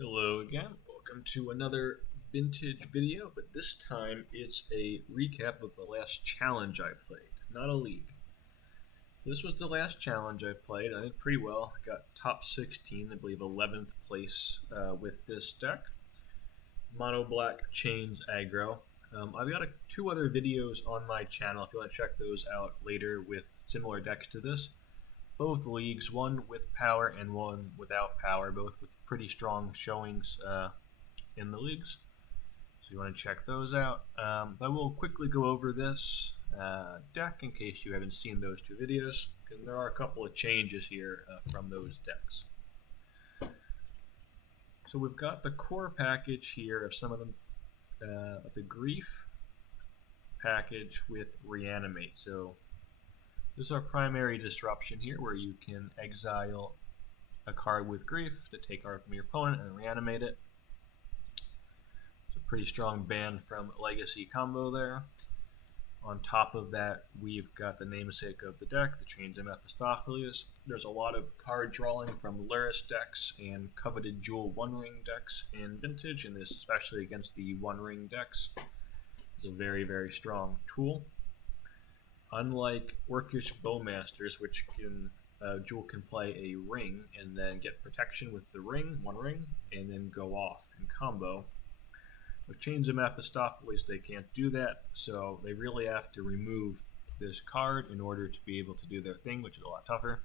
Hello again, welcome to another vintage video, but this time it's a recap of the last challenge I played, not a league. This was the last challenge I played. I did pretty well. I got top 16, I believe 11th place with this deck. Mono Black Chains Aggro. I've got two other videos on my channel if you want to check those out later with similar decks to this. Both leagues, one with power and one without power, both with pretty strong showings in the leagues. So you want to check those out. I will quickly go over this deck in case you haven't seen those two videos, because there are a couple of changes here from those decks. So we've got the core package here of some of them, the Grief package with Reanimate. So this is our primary disruption here, where you can exile a card with Grief to take art from your opponent and reanimate it. It's a pretty strong ban from Legacy combo there. On top of that, we've got the namesake of the deck, the Chains of Mephistopheles. There's a lot of card drawing from Luris decks and coveted Jewel One Ring decks in Vintage, and this especially against the One Ring decks is a very, very strong tool. Unlike Orcish Bowmasters, which can Jewel can play a ring and then get protection with the ring, one ring, and then go off in combo. With Chains of Mephistopheles, they can't do that, so they really have to remove this card in order to be able to do their thing, which is a lot tougher.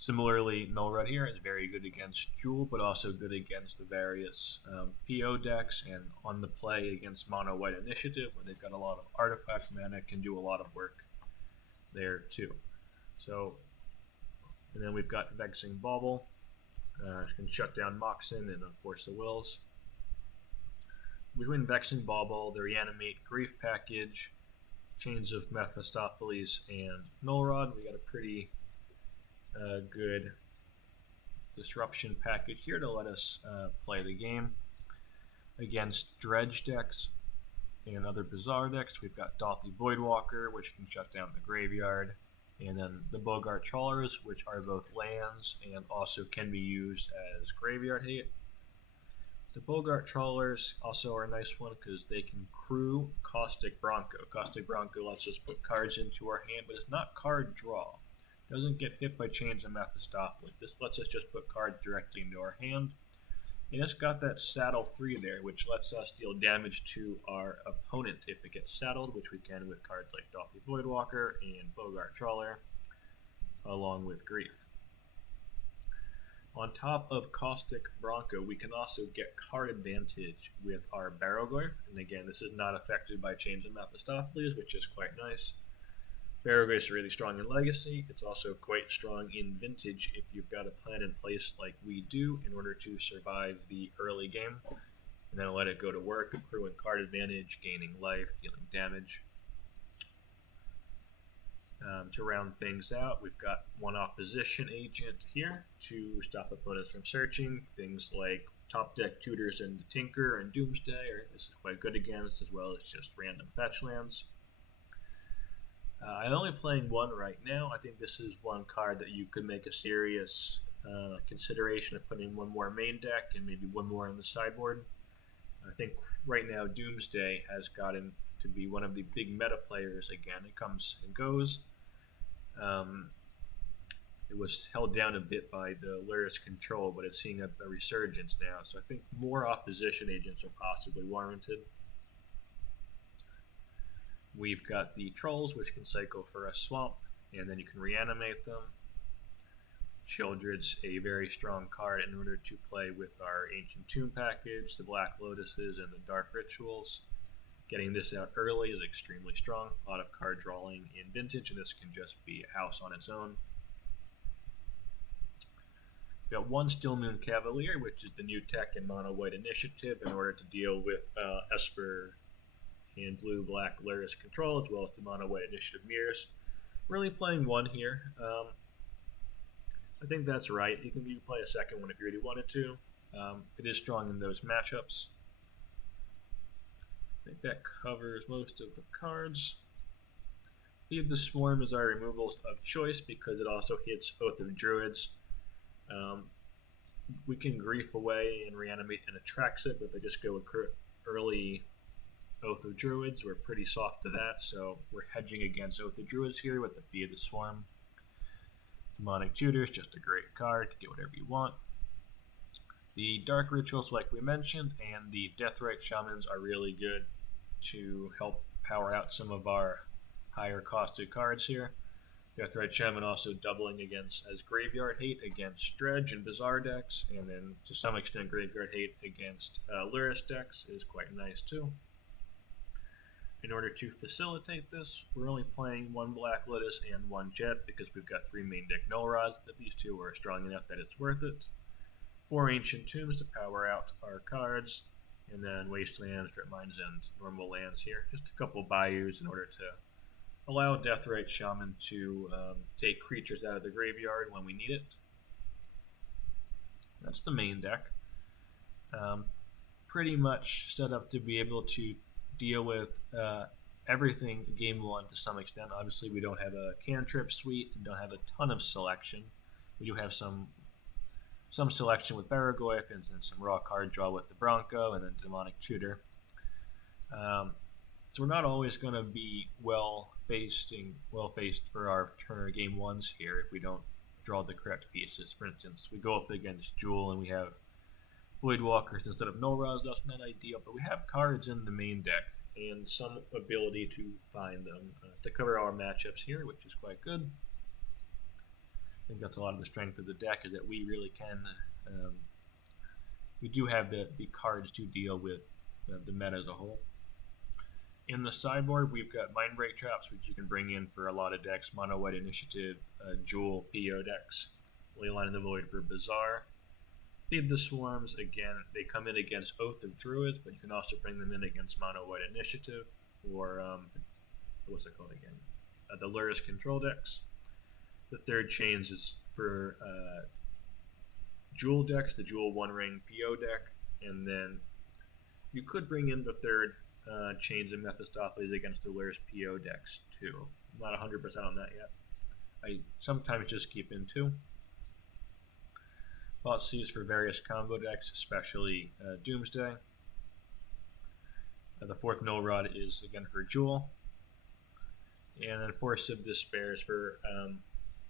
Similarly, Null Red here is very good against Jewel, but also good against the various PO decks and on the play against Mono White Initiative, where they've got a lot of artifact mana, can do a lot of work there too. So, and then we've got Vexing Bauble, can shut down Moxen and Unforce the Wills. Between Vexing Bauble, the Reanimate Grief package, Chains of Mephistopheles, and Null Rod, we got a pretty good disruption package here to let us play the game. Against Dredge decks and other bizarre decks, we've got Dauthi Voidwalker, which can shut down the graveyard, and then the Bogart Trawlers, which are both lands and also can be used as graveyard hate. The Bogart Trawlers also are a nice one because they can crew Caustic Bronco. Caustic Bronco lets us put cards into our hand, but it's not card draw. Doesn't get hit by Chains of Mephistopheles. This lets us just put cards directly into our hand. And it's got that saddle 3 there, which lets us deal damage to our opponent if it gets saddled, which we can with cards like Dauthi Voidwalker and Bogart Trawler, along with Grief. On top of Caustic Bronco, we can also get card advantage with our Barrowglyph. And again, this is not affected by Chains of Mephistopheles, which is quite nice. Barrowglyph is really strong in Legacy. It's also quite strong in Vintage if you've got a plan in place like we do in order to survive the early game. And then let it go to work, accruing card advantage, gaining life, dealing damage. To round things out, we've got one opposition agent here to stop opponents from searching. Things like top deck tutors and Tinker and Doomsday, this is quite good against, as well as just random fetch lands. I'm only playing one right now. I think this is one card that you could make a serious consideration of putting one more main deck and maybe one more on the sideboard. I think right now Doomsday has gotten to be one of the big meta players again. It comes and goes. It was held down a bit by the Luris control, but it's seeing a resurgence now. So I think more opposition agents are possibly warranted. We've got the Trolls, which can cycle for a swamp, and then you can reanimate them. Sheoldred's a very strong card in order to play with our Ancient Tomb package, the Black Lotuses, and the Dark Rituals. Getting this out early is extremely strong. A lot of card drawing in Vintage, and this can just be a house on its own. We've got one Stillmoon Cavalier, which is the new tech in Mono White Initiative in order to deal with Esper and blue-black Luris control, as well as the Mono White Initiative mirrors. Really playing one here. I think that's right. You can play a second one if you really wanted to. It is strong in those matchups. I think that covers most of the cards. Leave the Swarm as our removals of choice because it also hits Oath of Druids. we can grief away and reanimate and attract it, but if they just go with early Oath of Druids, we're pretty soft to that, so we're hedging against Oath of Druids here with the Feed the Swarm. Demonic Tutors, just a great card to get whatever you want. The Dark Rituals, like we mentioned, and the Deathrite Shamans are really good to help power out some of our higher costed cards here. Deathrite Shaman also doubling against as Graveyard Hate against Dredge and Bizarre decks, and then to some extent Graveyard Hate against Luris decks is quite nice too. In order to facilitate this, we're only playing one Black Lotus and one Jet because we've got 3 main deck Null Rods, but these 2 are strong enough that it's worth it. 4 Ancient Tombs to power out our cards, and then Wastelands, Strip Mines, and normal lands here. Just a couple bayous in order to allow Deathrite Shaman to take creatures out of the graveyard when we need it. That's the main deck. Pretty much set up to be able to deal with everything game 1 to some extent. Obviously we don't have a cantrip suite and don't have a ton of selection. We do have some selection with Baragoyf and some raw card draw with the Bronco and then Demonic Tutor. So we're not always going to be well faced for our turn game 1s here if we don't draw the correct pieces. For instance, we go up against Jewel and we have Voidwalkers instead of Null Rods. That's not ideal, but we have cards in the main deck and some ability to find them to cover our matchups here, which is quite good. I think that's a lot of the strength of the deck, is that we really can, we do have the cards to deal with the meta as a whole. In the sideboard, we've got Mindbreak Traps, which you can bring in for a lot of decks, Mono White Initiative, Jewel, PO decks, Leyline in the Void for Bizarre. Feed the Swarms, again, they come in against Oath of Druids, but you can also bring them in against Mono White Initiative, or, what's it called again? The Luris control decks. The third Chains is for Jewel decks, the Jewel One Ring PO deck, and then you could bring in the third Chains and Mephistopheles against the Luris PO decks too. I'm not 100% on that yet. I sometimes just keep in 2. Thoughtseize for various combo decks, especially Doomsday. The 4th Null Rod is again for Jewel. And then Force of Despair is for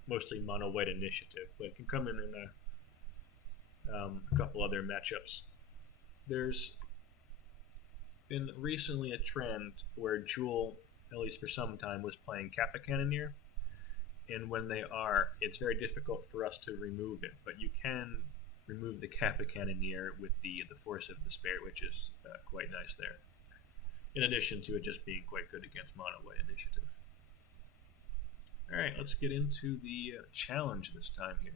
mostly Mono White Initiative, but it can come in a couple other matchups. There's been recently a trend where Jewel, at least for some time, was playing Kappa Cannoneer, and when they are, it's very difficult for us to remove it, but you can remove the Kappa Cannoneer with the Force of Despair, which is quite nice there, in addition to it just being quite good against Mono White Initiative. Alright, let's get into the challenge this time here.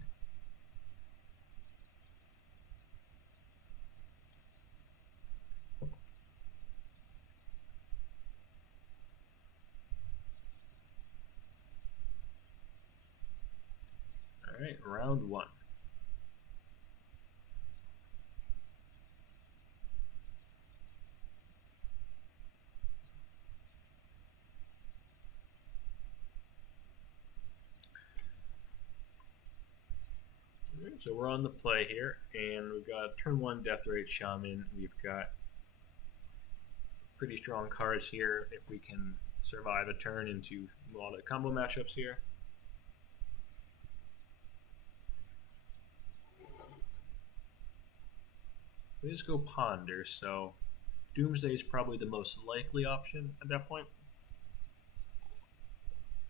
Alright, round 1. So we're on the play here, and we've got turn 1 Deathrite Shaman. We've got pretty strong cards here if we can survive a turn into a lot of combo matchups here. We just go Ponder, so Doomsday is probably the most likely option at that point,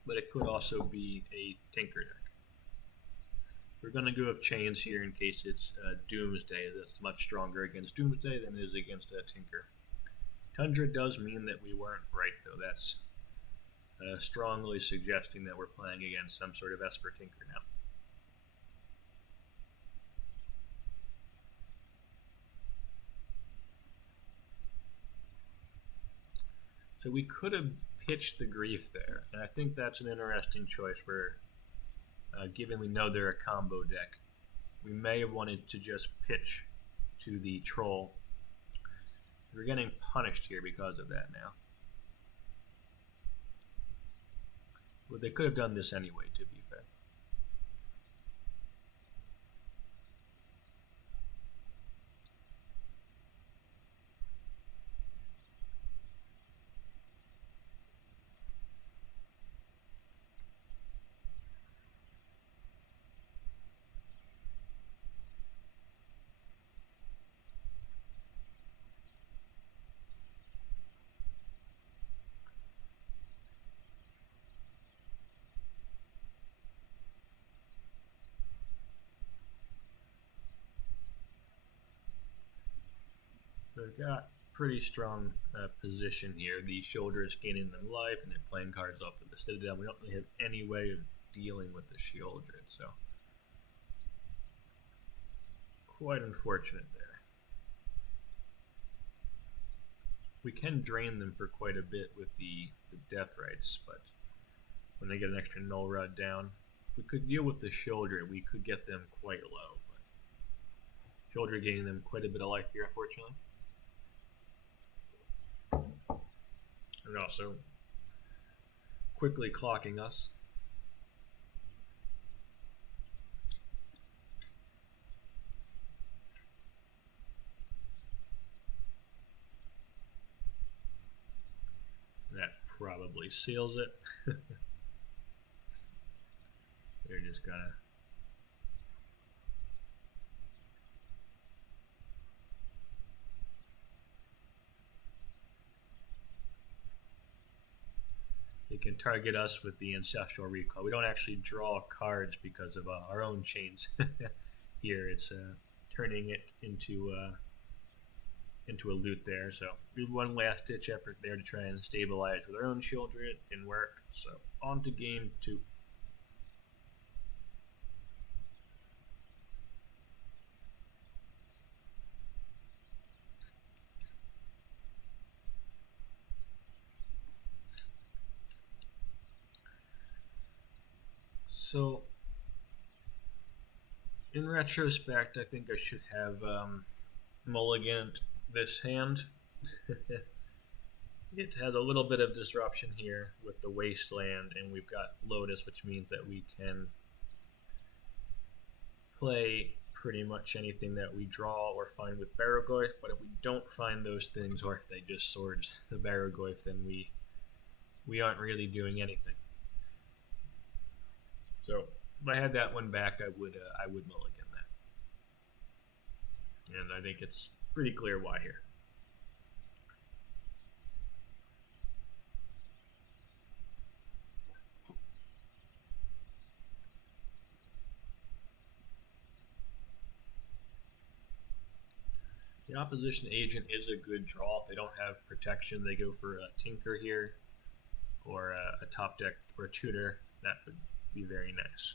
but it could also be a Tinker deck. We're going to go with Chains here in case it's Doomsday. That's much stronger against Doomsday than it is against Tinker. Tundra does mean that we weren't right, though. That's strongly suggesting that we're playing against some sort of Esper Tinker now. So we could have pitched the Grief there, and I think that's an interesting choice for given we know they're a combo deck. We may have wanted to just pitch to the Troll. We're getting punished here because of that now. Well, they could have done this anyway, to be fair. they've got pretty strong position here. The shoulder is gaining them life, and they're playing cards off of the Citadel. We don't really have any way of dealing with the Shieldred, so quite unfortunate there. We can drain them for quite a bit with the Death Rites, but when they get an extra Null Rod down, if we could deal with the Shieldred, we could get them quite low. But Shieldred gaining them quite a bit of life here, unfortunately. And also quickly clocking us. That probably seals it. They're just gonna they can target us with the Ancestral Recall. We don't actually draw cards because of our own chains. Here it's turning it into a loot there. So we did one last ditch effort there to try and stabilize with our own Shieldred. Didn't work. So on to game 2. So, in retrospect, I think I should have mulliganed this hand. It has a little bit of disruption here with the Wasteland, and we've got Lotus, which means that we can play pretty much anything that we draw or find with Barrogoyf, but if we don't find those things, or if they just swords the Barrogoyf, then we aren't really doing anything. So if I had that one back, I would mulligan that, and I think it's pretty clear why here. The opposition agent is a good draw. If they don't have protection, they go for a Tinker here, or a top deck or a tutor. That would be very nice.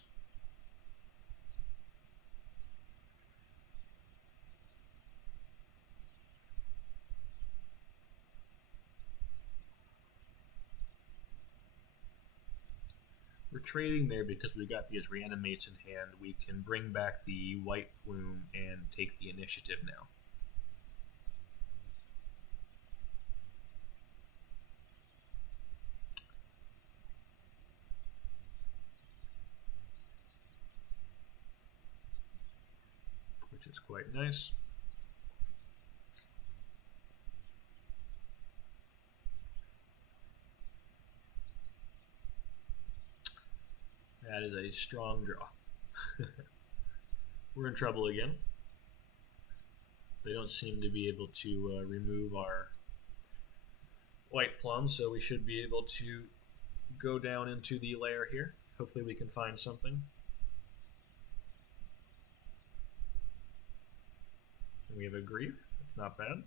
We're trading there because we got these Reanimates in hand. We can bring back the White Plume and take the initiative now. Which is quite nice. That is a strong draw. We're in trouble again. They don't seem to be able to remove our White Plum, so we should be able to go down into the lair here. Hopefully we can find something. We have a Grief, it's not bad.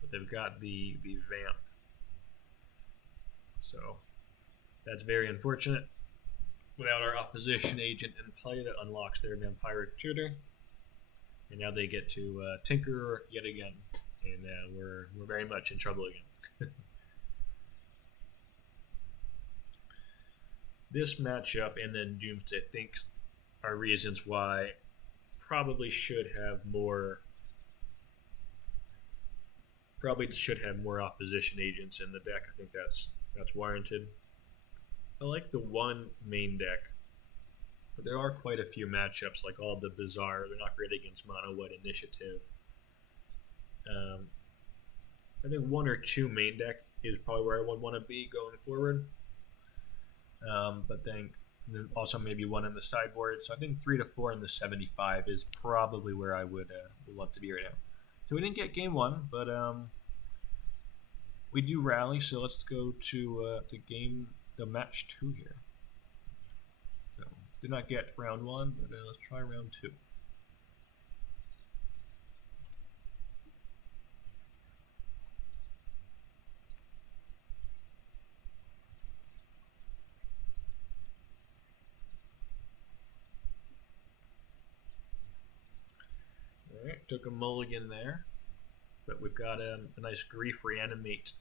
But they've got the Vamp. So that's very unfortunate. Without our opposition agent in play, that unlocks their Vampiric Tutor. And now they get to Tinker yet again. And we're very much in trouble again. This matchup and then Doomsday, I think, are reasons why probably should have more opposition agents in the deck. I think that's warranted. I like the one main deck, but there are quite a few matchups, like all the Bizarre. They're not great against Mono White Initiative. I think 1 or 2 main deck is probably where I would want to be going forward. But then also maybe 1 in the sideboard. So I think 3 to 4 in the 75 is probably where I would love to be right now. So we didn't get game 1, but we do rally. So let's go to match 2 here. So Did not get round 1, but let's try round 2. Alright, took a mulligan there, but we've got a nice grief reanimate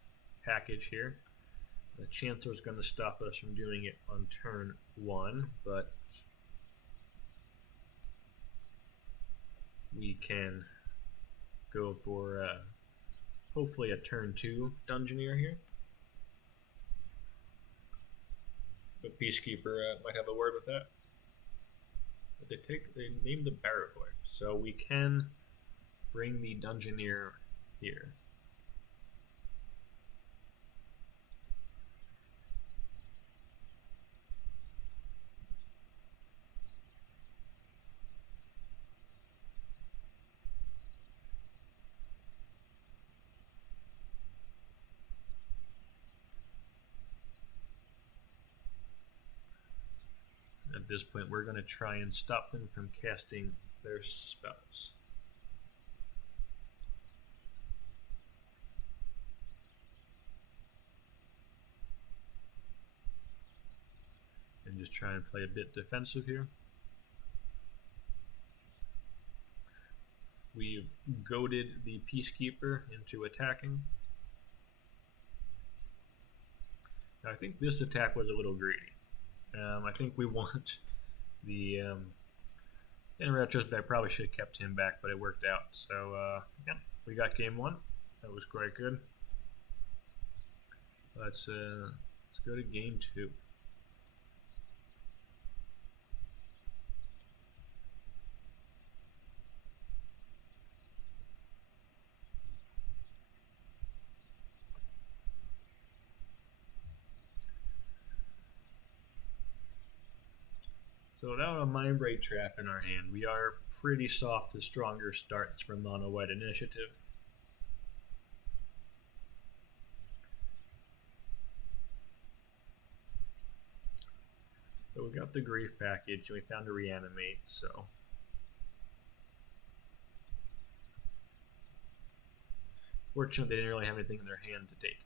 package here. The Chancellor is going to stop us from doing it on turn 1, but we can go for hopefully a turn 2 Dungeoneer here. But Peacekeeper might have a word with that. But they named the Barrowglyph, so we can bring the Dungeoneer here. At this point, we're going to try and stop them from casting their spells. And just try and play a bit defensive here. We've goaded the Peacekeeper into attacking. Now, I think this attack was a little greedy. I think we want the, in retrospect, I probably should have kept him back, but it worked out. So, yeah, we got game 1. That was quite good. Let's go to game 2. So without a Mind Break Trap in our hand, we are pretty soft to stronger starts for Mono White Initiative. So we got the Grief package and we found a Reanimate, so fortunately they didn't really have anything in their hand to take.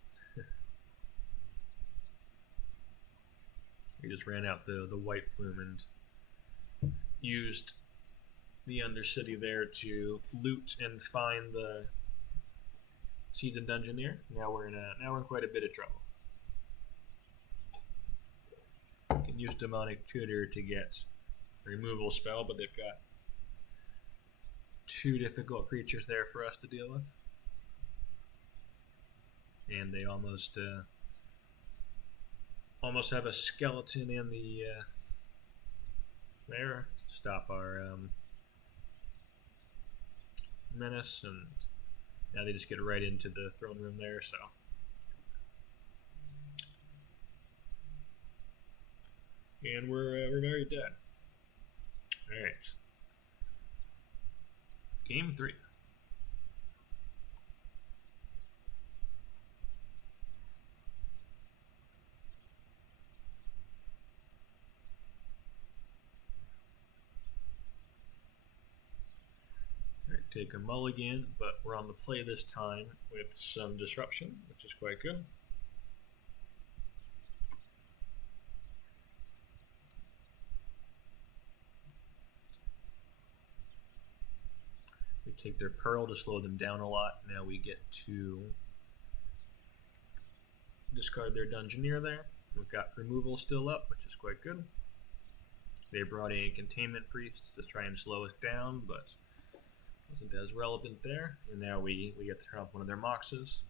We just ran out the White Plume and used the Undercity there to loot and find the Seasoned Dungeoneer. Now we're in quite a bit of trouble. We can use Demonic Tutor to get a removal spell, but they've got 2 difficult creatures there for us to deal with. And they almost have a skeleton in the there to stop our menace, and now they just get right into the throne room there. So and we're very dead. All right, game 3. Take a mulligan, but we're on the play this time with some disruption, which is quite good. We take their Pearl to slow them down a lot. Now we get to discard their Dungeoneer there. We've got removal still up, which is quite good. They brought a Containment Priest to try and slow us down, but wasn't as relevant there. And now we get to turn off one of their Moxes.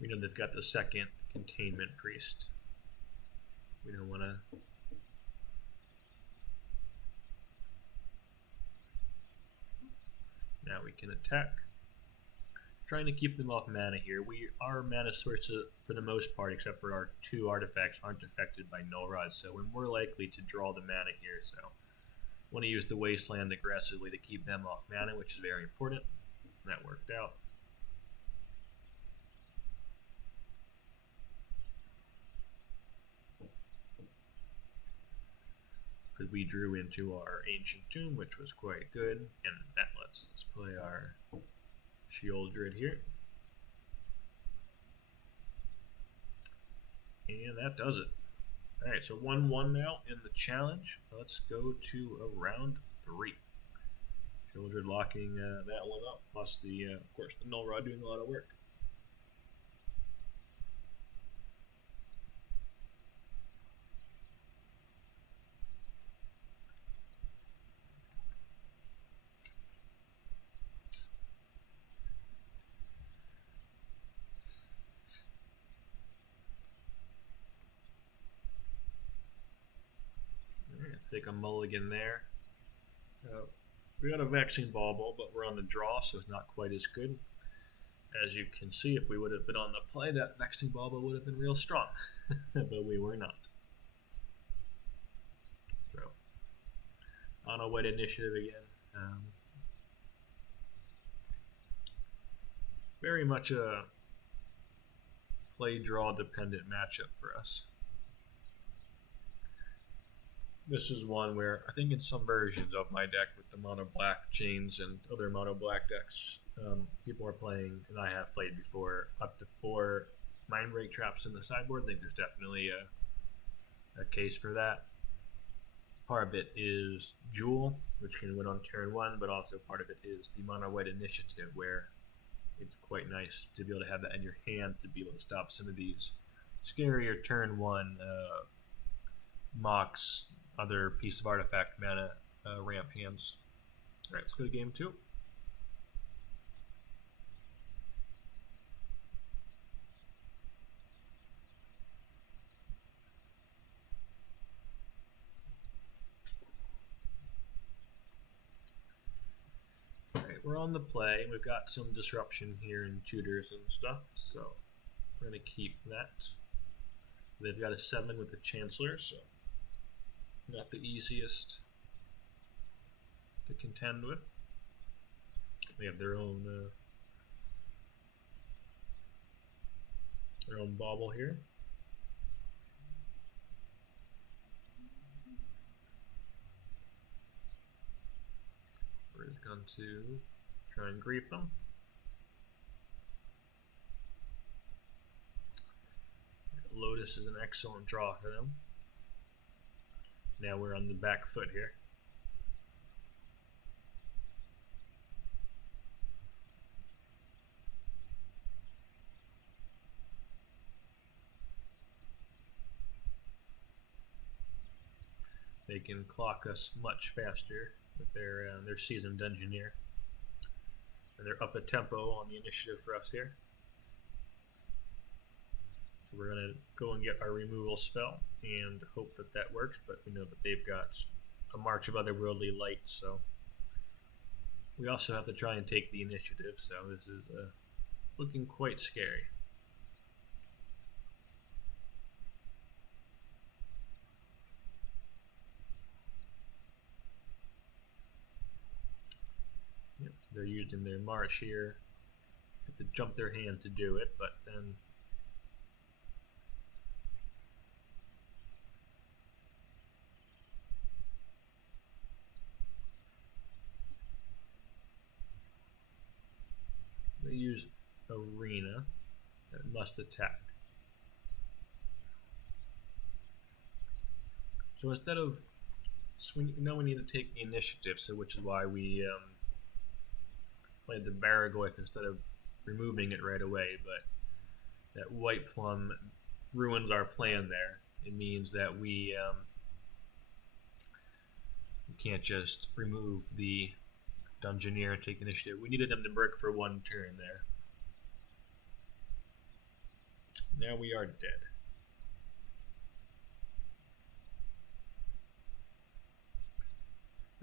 We know they've got the second Containment Priest. We don't want to. Now we can attack. trying to keep them off mana here. Our mana sources, for the most part, except for our 2 artifacts, aren't affected by Null Rod, so we're more likely to draw the mana here. So want to use the Wasteland aggressively to keep them off mana, which is very important. And that worked out. Because we drew into our Ancient Tomb, which was quite good, and that lets us play our Sheoldred here. And that does it. Alright, so 1-1 now in the challenge. Let's go to a round 3. Sheoldred locking that one up, plus of course, the Null Rod doing a lot of work. Take a mulligan there. We got a Vexing Bauble, but we're on the draw, so it's not quite as good. As you can see, if we would have been on the play, that Vexing Bauble would have been real strong, but we were not. So, on a wet initiative again. Very much a play-draw dependent matchup for us. This is one where I think in some versions of my deck with the mono black chains and other mono black decks, people are playing, and I have played before, up to 4 Mindbreak traps in the sideboard. I think there's definitely a case for that. Part of it is Jewel, which can win on turn 1, but also part of it is the mono white initiative, where it's quite nice to be able to have that in your hand to be able to stop some of these scarier turn 1 Mox, other piece of artifact mana ramp hands. Alright, let's go to game 2. Alright, we're on the play. We've got some disruption here in tutors and stuff, so we're going to keep that. They've got a 7 with the Chancellor, so not the easiest to contend with. They have their own bauble here. We're just going to try and grief them. Lotus is an excellent draw for them. Now we're on the back foot here. They can clock us much faster with their Seasoned Engineer. And they're up a tempo on the initiative for us here. So we're going to go and get our removal spell and hope that that works, but we know that they've got a March of Otherworldly Light, so we also have to try and take the initiative, so this is looking quite scary. Yep, they're using their March here. Have to jump their hand to do it, but then they use Arena that must attack. So instead of, so we know we need to take the initiative, so which is why we played the Baragoyf instead of removing it right away, but that white plum ruins our plan there. It means that we can't just remove the Dungeoneer and take initiative. We needed them to brick for 1 turn there. Now we are dead.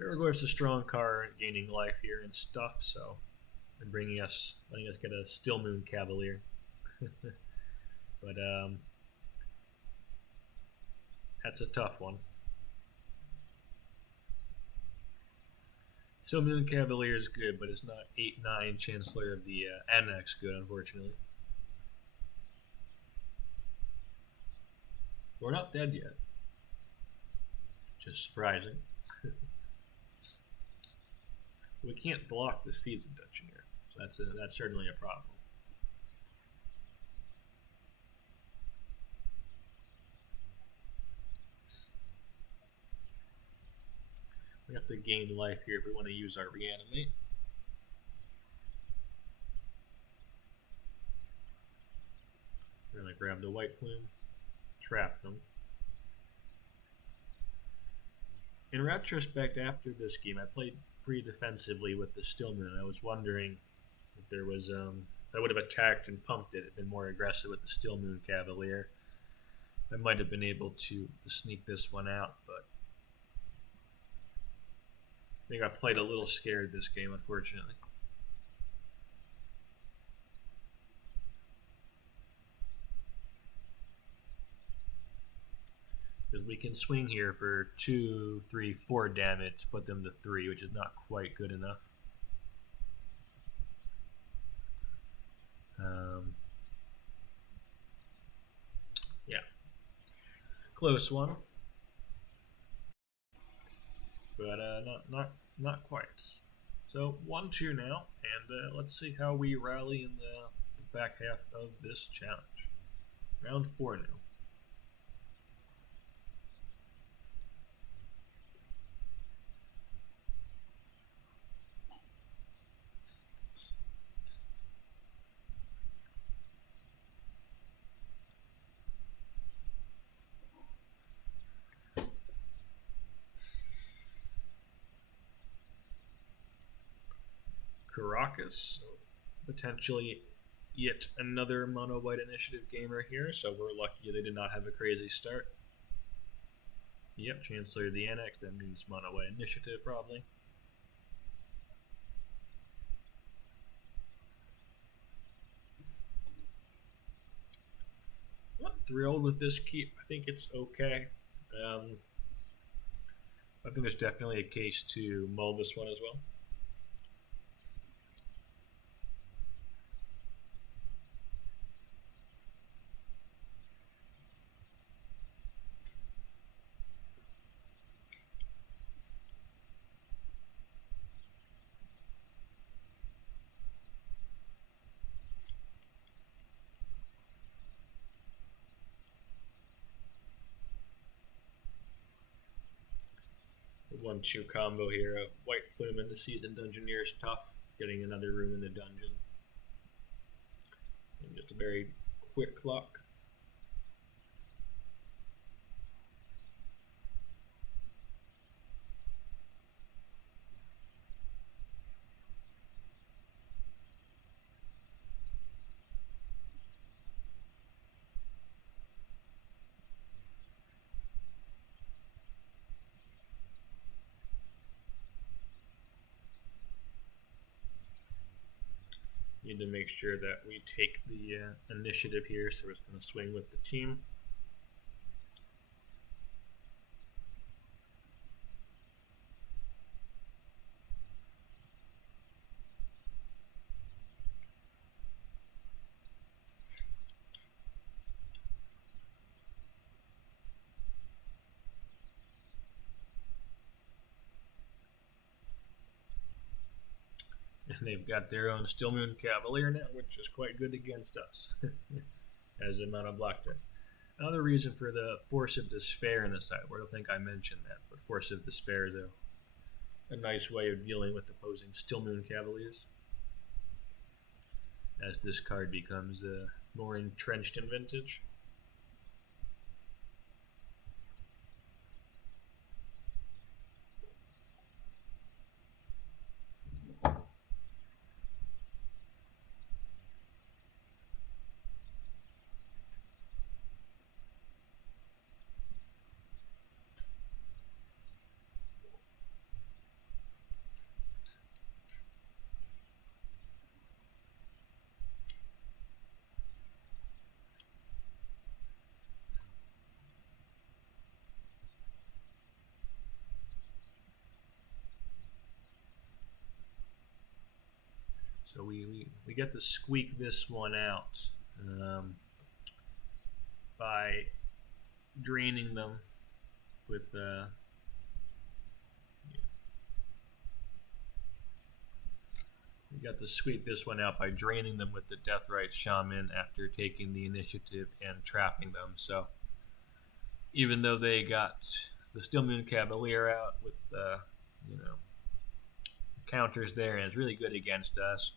Baragoyf's a strong card, gaining life here and stuff, so and letting us get a Still Moon Cavalier. But that's a tough one. Still Moon Cavalier is good, but it's not 8-9 Chancellor of the Annex good, unfortunately. We're not dead yet. Just surprising. We can't block the Season Dungeoneer, so that's certainly a problem. We have to gain life here if we want to use our reanimate. We're going to grab the white plume, trap them. In retrospect, after this game, I played pretty defensively with the Still Moon. I was wondering if there was I would have attacked and pumped it, been more aggressive with the Still Moon Cavalier. I might have been able to sneak this one out, but I think I played a little scared this game, unfortunately. Because we can swing here for 2, 3, 4 damage to put them to 3, which is not quite good enough. Yeah, close one, but not quite. So 1-2 now, and let's see how we rally in the back half of this challenge. Round 4 now. Caracas, potentially yet another mono white initiative gamer here, so we're lucky they did not have a crazy start. Yep, Chancellor of the Annex, that means mono white initiative probably. I'm not thrilled with this keep. I think it's okay. I think there's definitely a case to mull this one as well. The 1-2 combo here, a white plume in the Season Dungeoneer is tough, getting another room in the dungeon. And just a very quick clock. Need to make sure that we take the initiative here, so we're just going to swing with the team. And they've got their own Still Moon Cavalier now, which is quite good against us as a mono block deck. Another reason for the Force of Despair in the sideboard, I don't think I mentioned that, but Force of Despair is a nice way of dealing with opposing Still Moon Cavaliers, as this card becomes more entrenched in Vintage. we get to squeak this one out by draining them with we got to squeak this one out by draining them with the Deathrite Shaman after taking the initiative and trapping them. So even though they got the Steel Moon Cavalier out with counters there, and it's really good against us,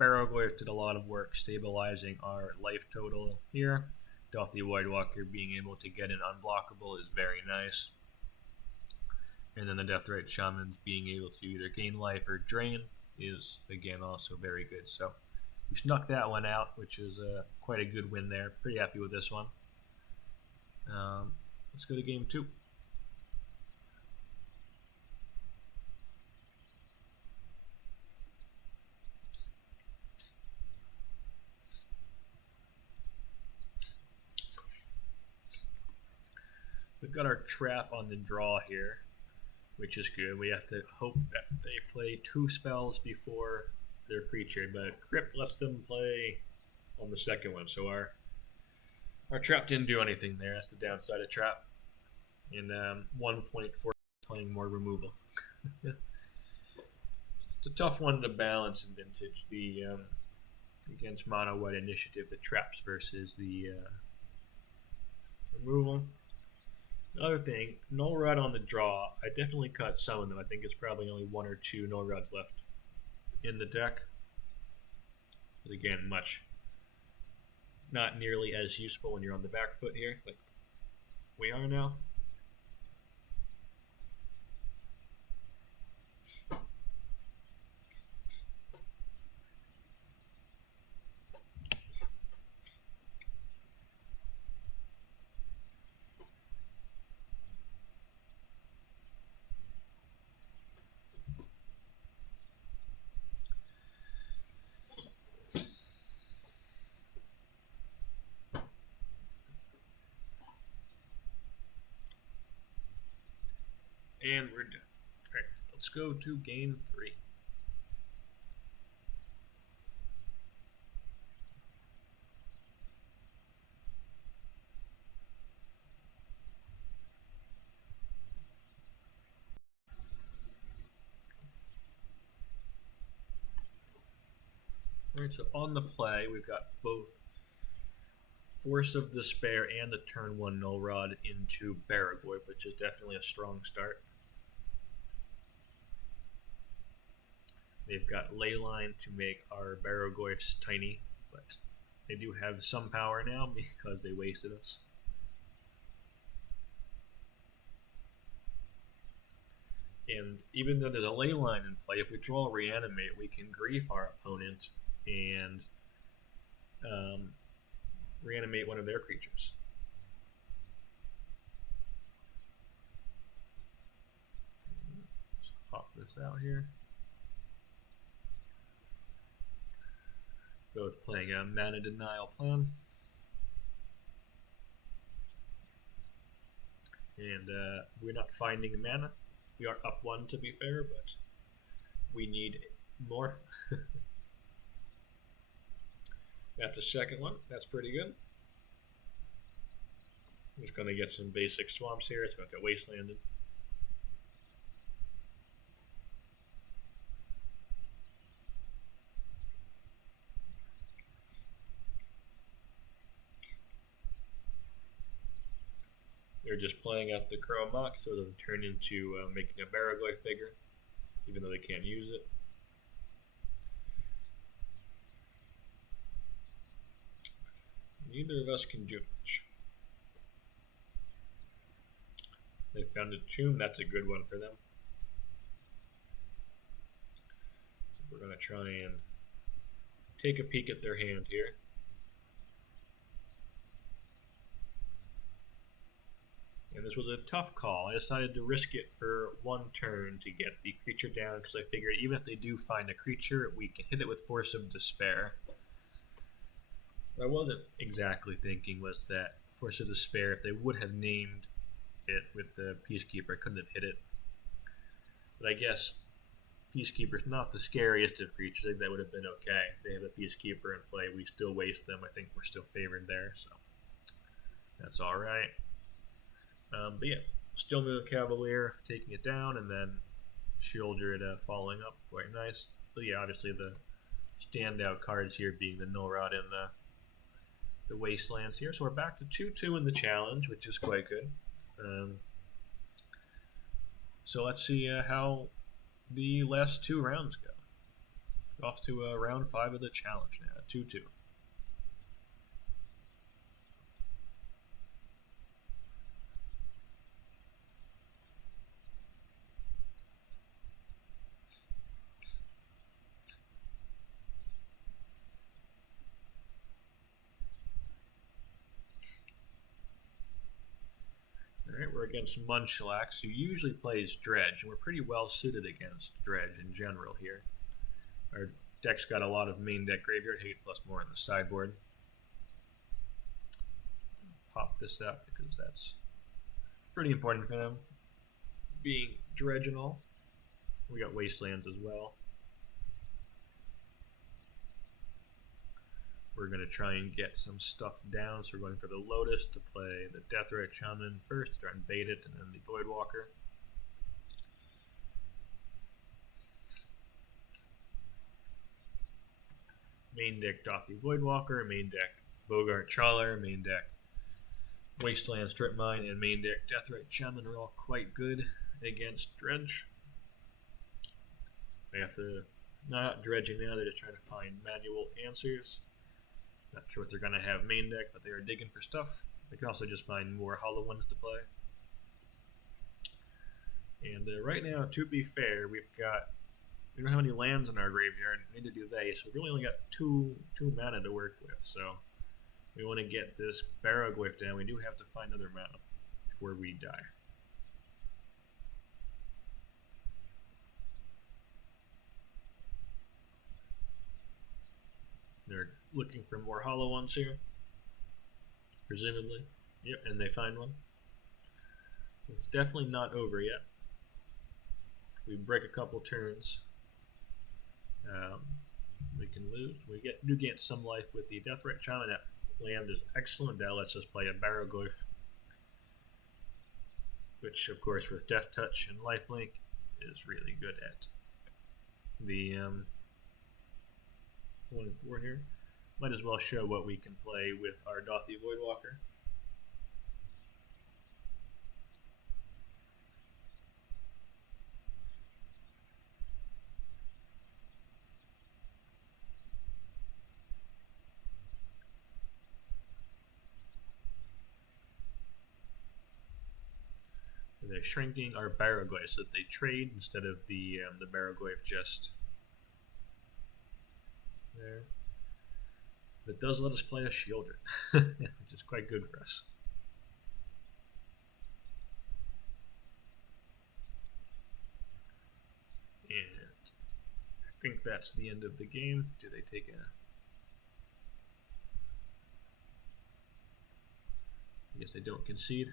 Barrowglyph did a lot of work stabilizing our life total here. Delphi Voidwalker being able to get in unblockable is very nice. And then the Deathrite Shamans being able to either gain life or drain is again also very good. So we snuck that one out, which is quite a good win there. Pretty happy with this one. Let's go to game 2. We've got our trap on the draw here, which is good. We have to hope that they play 2 spells before their creature, but Crypt lets them play on the second one, so our trap didn't do anything there. That's the downside of trap. And 1.4 playing more removal. It's a tough one to balance in Vintage. The against mono white initiative, the traps versus the removal. Another thing, Null Rod on the draw. I definitely cut some of them. I think it's probably only 1 or 2 Null Rods left in the deck. But again, not nearly as useful when you're on the back foot here, like we are now. And we're done. Alright, let's go to game 3. Alright, so on the play, we've got both Force of Despair and the turn 1 Null Rod into Barrowglyph, which is definitely a strong start. They've got Leyline to make our Barrowglyphs tiny, but they do have some power now because they wasted us. And even though there's a Leyline in play, if we draw Reanimate, we can grief our opponent and reanimate one of their creatures. Let's pop this out here. Both playing a mana denial plan. And we're not finding mana. We are up 1 to be fair, but we need more. That's the second one. That's pretty good. I'm just going to get some basic swamps here. It's going to get wastelanded. They're just playing out the Crow Mock, so it'll turn into making a Barrowglyph bigger, even though they can't use it. Neither of us can do much. They found a tomb. That's a good one for them. So we're going to try and take a peek at their hand here. And this was a tough call. I decided to risk it for 1 turn to get the creature down because I figured even if they do find a creature, we can hit it with Force of Despair. What I wasn't exactly thinking was that Force of Despair, if they would have named it with the Peacekeeper, I couldn't have hit it. But I guess Peacekeeper's not the scariest of creatures. I think that would have been okay. They have a Peacekeeper in play. We still waste them. I think we're still favored there, so that's all right. But yeah, still move Cavalier, taking it down, and then Shieldred following up. Quite nice. But yeah, obviously the standout cards here being the Null-Rod and the Wastelands here. So we're back to 2-2 in the challenge, which is quite good. So let's see how the last 2 rounds go. Off to round 5 of the challenge now, 2-2. Alright, we're against Munchlax, who usually plays Dredge, and we're pretty well suited against Dredge in general here. Our deck's got a lot of main deck graveyard hate plus more on the sideboard. Pop this up because that's pretty important for them, being Dredge and all. We got Wastelands as well. We're going to try and get some stuff down, so we're going for the Lotus to play the Deathrite Shaman first, try and bait it, and then the Voidwalker. Main deck Dothi Voidwalker, main deck Bogart Trawler, main deck Wasteland Strip Mine, and main deck Deathrite Shaman are all quite good against Dredge. They have to not dredging now, they're just trying to find manual answers. Not sure what they're going to have main deck, but they are digging for stuff. They can also just find more hollow ones to play. And right now, to be fair, we don't have any lands in our graveyard, neither do they, so we really only got two mana to work with. So we want to get this Barrowglyph down. We do have to find another mana before we die. They're looking for more hollow ones here, presumably. Yep, and they find one. It's definitely not over yet. We break a couple turns. We can lose. We do get some life with the Deathrite Shaman. That land is excellent. That lets us play a Barrowglyph, which, of course, with Death Touch and Lifelink, is really good at. The 1-4 here. Might as well show what we can play with our Dothi Voidwalker. They're shrinking our Barrowglyph so that they trade instead of the Barrowglyph just there. That does let us play a Shieldred, which is quite good for us. And I think that's the end of the game. Do they take a... I guess they don't concede.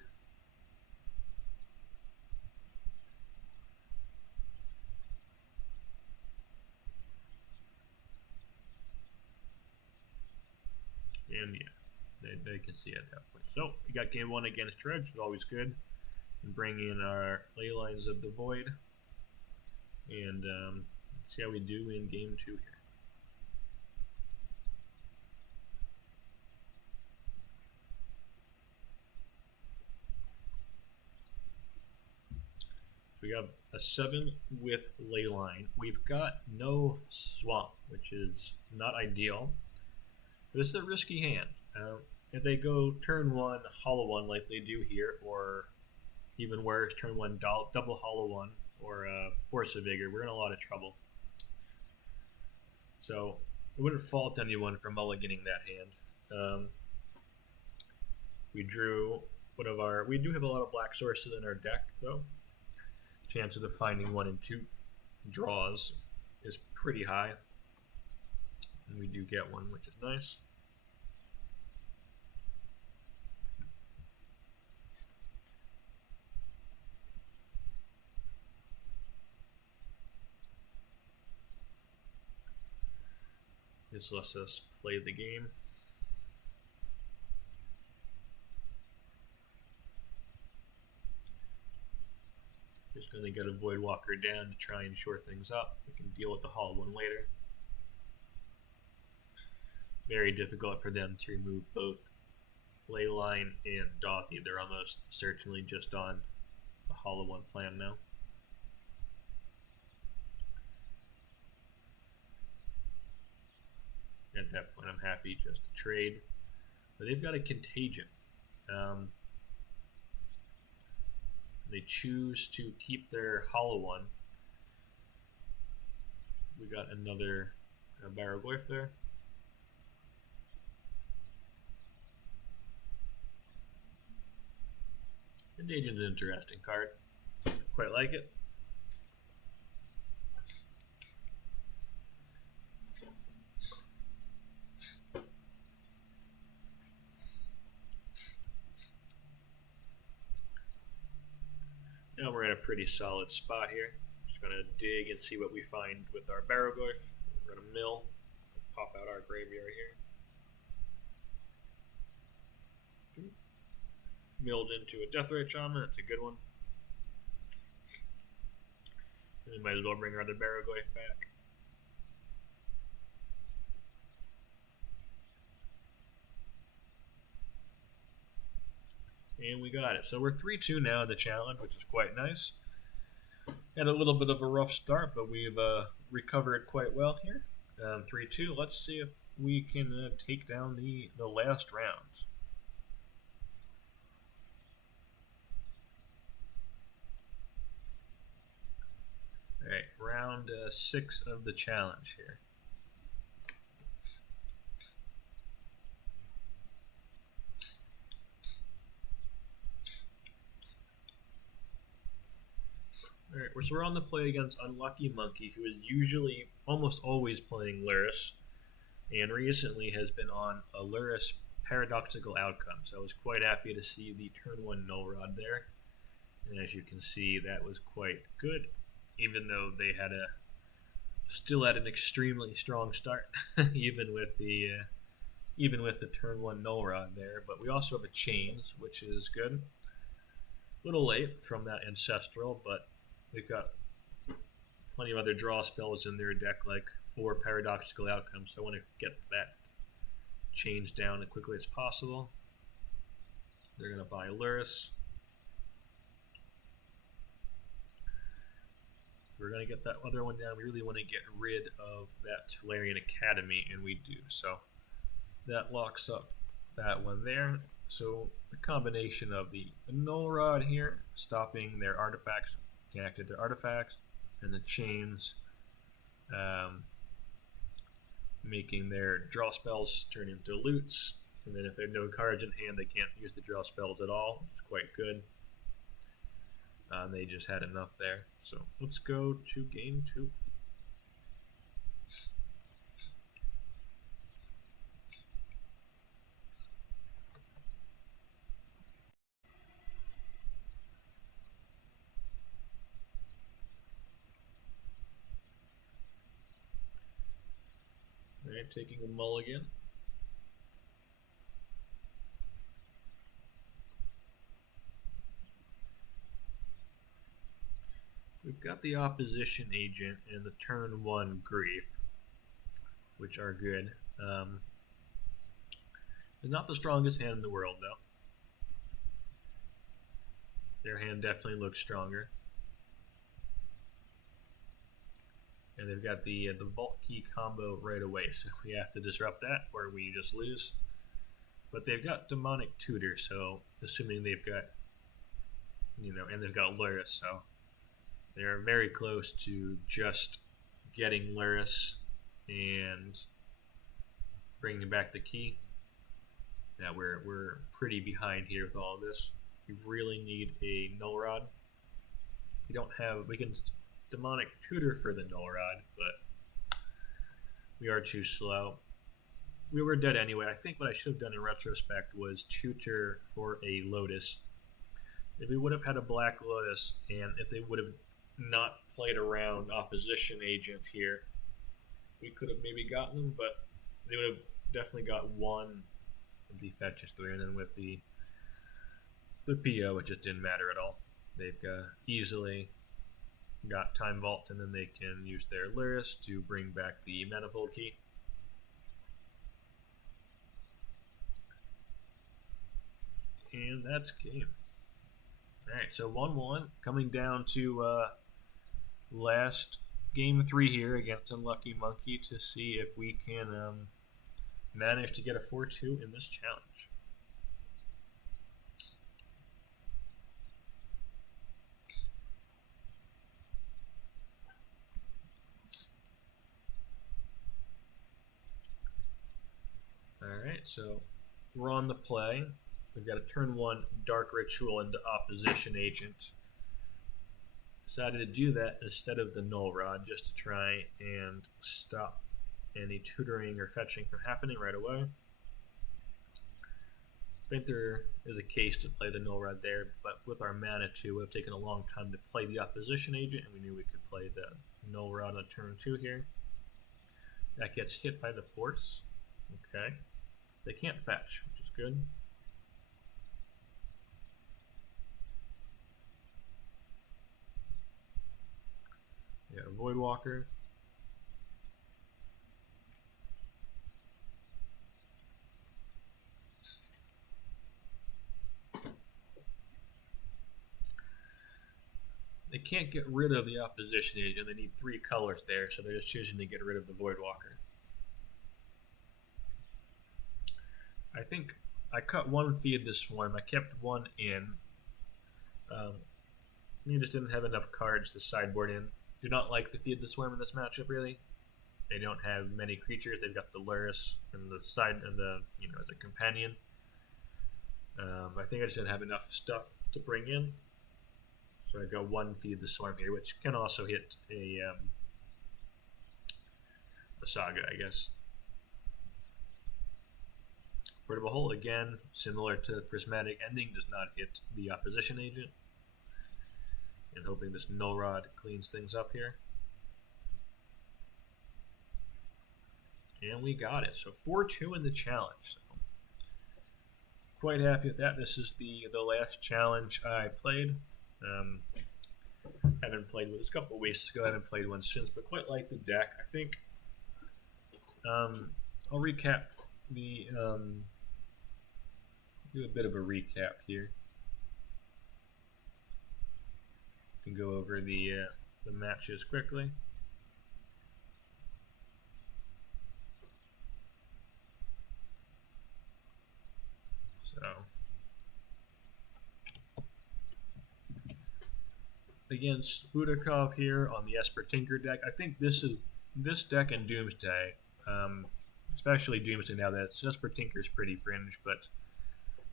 And yeah, they can see at that point. So we got game 1 against Dredge, which is always good. And bring in our Leylines of the Void, and see how we do in game 2 here. So we have a 7 with Leyline. We've got no Swamp, which is not ideal. This is a risky hand. If they go turn 1 hollow 1 like they do here, or even worse, turn 1 double hollow 1, or Force of Vigor, we're in a lot of trouble. So I wouldn't fault anyone for mulliganing that hand. We drew one of our... We do have a lot of black sources in our deck, though. Chances of finding 1 and 2 draws is pretty high. And we do get one, which is nice. This lets us play the game. Just going to get a Voidwalker down to try and shore things up. We can deal with the Hollow One later. Very difficult for them to remove both Leyline and Dothy. They're almost certainly just on the Hollow One plan now. At that point, I'm happy just to trade. But they've got a Contagion. They choose to keep their Hollow One. We got another Baraglyph there. Contagion's an interesting card. Quite like it. Now we're in a pretty solid spot here. Just going to dig and see what we find with our Baraglyph. We're going to mill, pop out our graveyard here. Milled into a Deathrite Shaman, that's a good one. And we might as well bring our other Baraglyph back. And we got it. So we're 3-2 now in the challenge, which is quite nice. Had a little bit of a rough start, but we've recovered quite well here. 3-2. Let's see if we can take down the last round. Alright, round 6 of the challenge here. Alright, so we're on the play against Unlucky Monkey, who is usually almost always playing Lurrus, and recently has been on a Lurrus Paradoxical Outcome. So I was quite happy to see the turn 1 Null Rod there. And as you can see, that was quite good, even though they had still had an extremely strong start, even with the turn 1 Null Rod there. But we also have a Chains, which is good. A little late from that Ancestral, but they've got plenty of other draw spells in their deck, like 4 Paradoxical Outcomes, so I want to get that Chains down as quickly as possible. They're going to buy Lurrus. We're going to get that other one down. We really want to get rid of that Tolarian Academy, and we do. So that locks up that one there. So the combination of the Null Rod here, stopping their artifacts, connected their artifacts, and the Chains, making their draw spells turn into loots. And then if they have no cards in hand, they can't use the draw spells at all. It's quite good. They just had enough there. So let's go to game 2. Alright, taking a mulligan. We've got the Opposition Agent and the turn 1 Grief, which are good. It's not the strongest hand in the world, though. Their hand definitely looks stronger. And they've got the Vault Key combo right away, so we have to disrupt that or we just lose. But they've got Demonic Tutor, so assuming they've got, and they've got Lurrus, so they're very close to just getting Lurrus and bringing back the key. Now we're pretty behind here with all of this. We really need a Null Rod. We can Demonic Tutor for the Null Rod, but we are too slow. We were dead anyway. I think what I should have done in retrospect was Tutor for a Lotus. If we would have had a Black Lotus, and if they would have not played around Opposition Agent here, we could have maybe gotten them, but they would have definitely got one of the fetches through, and then with the PO, it just didn't matter at all. They've easily got Time Vault, and then they can use their Lyris to bring back the Manifold Key. And that's game. Alright, so 1-1, coming down to last game 3 here against Unlucky Monkey to see if we can manage to get a 4-2 in this challenge. Alright, so we're on the play. We've got a turn 1 Dark Ritual into Opposition Agent. Decided to do that instead of the Null Rod just to try and stop any tutoring or fetching from happening right away. I think there is a case to play the Null Rod there, but with our mana too, it would have taken a long time to play the Opposition Agent, and we knew we could play the Null Rod on turn 2 here. That gets hit by the Force. Okay. They can't fetch, which is good. Yeah, Voidwalker. They can't get rid of the Opposition Agent. They need 3 colors there, so they're just choosing to get rid of the Voidwalker. I think I cut 1 Feed this Swarm. I kept 1 in. You just didn't have enough cards to sideboard in. Do not like the Feed the Swarm in this matchup, really. They don't have many creatures. They've got the Lyris and the side and the as a companion. I think I just didn't have enough stuff to bring in, so I got 1 Feed the Swarm here, which can also hit a Saga, I guess. Portable Hole, again, similar to Prismatic Ending, does not hit the Opposition Agent. And hoping this Null Rod cleans things up here. And we got it. So 4-2 in the challenge. So quite happy with that. This is the last challenge I played. Haven't played with this a couple of weeks ago. I haven't played one since, but quite like the deck. I think I'll recap the do a bit of a recap here. Can go over the matches quickly. So against Budakov here on the Esper Tinker deck, I think this deck and Doomsday, especially Doomsday now that Esper Tinker is pretty fringe, but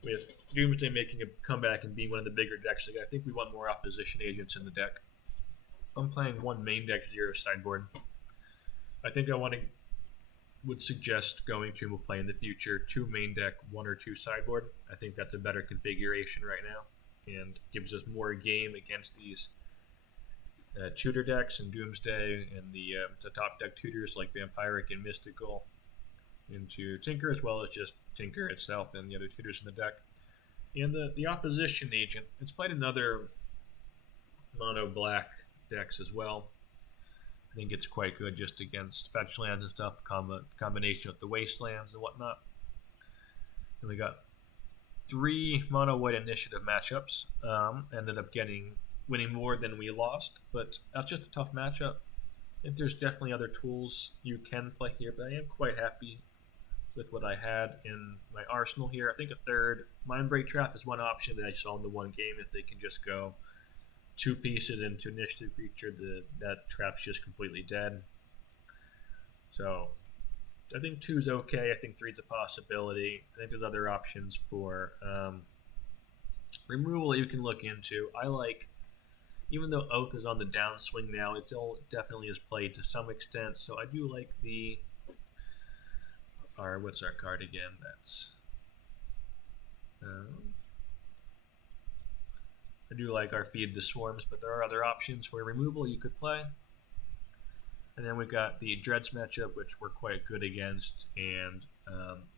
with Doomsday making a comeback and being one of the bigger decks, I think we want more Opposition Agents in the deck. I'm playing 1 main deck 0 sideboard. I think would suggest going to, and we'll play in the future, 2 main deck, 1 or 2 sideboard. I think that's a better configuration right now and gives us more game against these tutor decks and Doomsday and the top deck tutors like Vampiric and Mystical into Tinker, as well as just Tinker itself and the other tutors in the deck. And the Opposition Agent, it's played in other mono black decks as well. I think it's quite good just against fetch lands and stuff, combination with the Wastelands and whatnot. And we got 3 mono white initiative matchups. Ended up winning more than we lost, but that's just a tough matchup. I think there's definitely other tools you can play here, but I am quite happy with what I had in my arsenal here. I think a 3rd Mindbreak Trap is one option that I saw in the 1 game. If they can just go 2 pieces into initiative creature, that trap's just completely dead. So I think 2 is okay. I think 3 is a possibility. I think there's other options for removal that you can look into. I like, even though Oath is on the downswing now, it still definitely is played to some extent. So I do like the what's our card again? That's I do like our Feed the Swarms, but there are other options for removal you could play. I And then we've got the Dreads matchup, which we're quite good against, and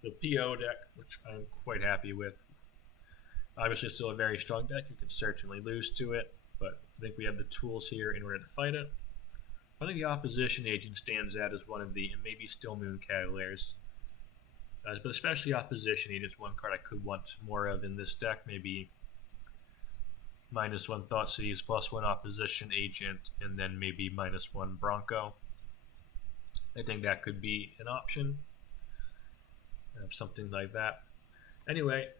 the PO deck, which I'm quite happy with. Obviously, it's still a very strong deck. You can certainly lose to it, but I think we have the tools here in order to fight it. I think the opposition agent stands out as one of the, and maybe still Moon Cavaliers, but especially opposition agent is one card I could want more of in this deck. Maybe -1 Thoughtseize, +1 opposition agent, and then maybe -1 Bronco. I think that could be an option. Something like that. Anyway,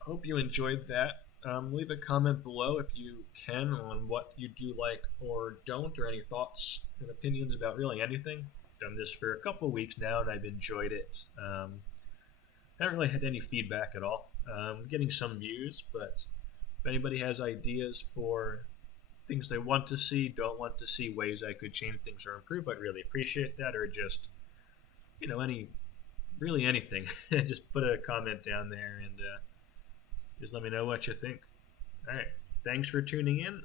hope you enjoyed that. Leave a comment below if you can on what you do like or don't, or any thoughts and opinions about really anything. I've done this for a couple of weeks now and I've enjoyed it. Haven't really had any feedback at all. Getting some views, but if anybody has ideas for things they want to see, don't want to see, ways I could change things or improve, I'd really appreciate that. Or just, really anything. Just put a comment down there and just let me know what you think. Alright, thanks for tuning in.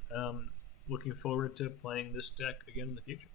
Looking forward to playing this deck again in the future.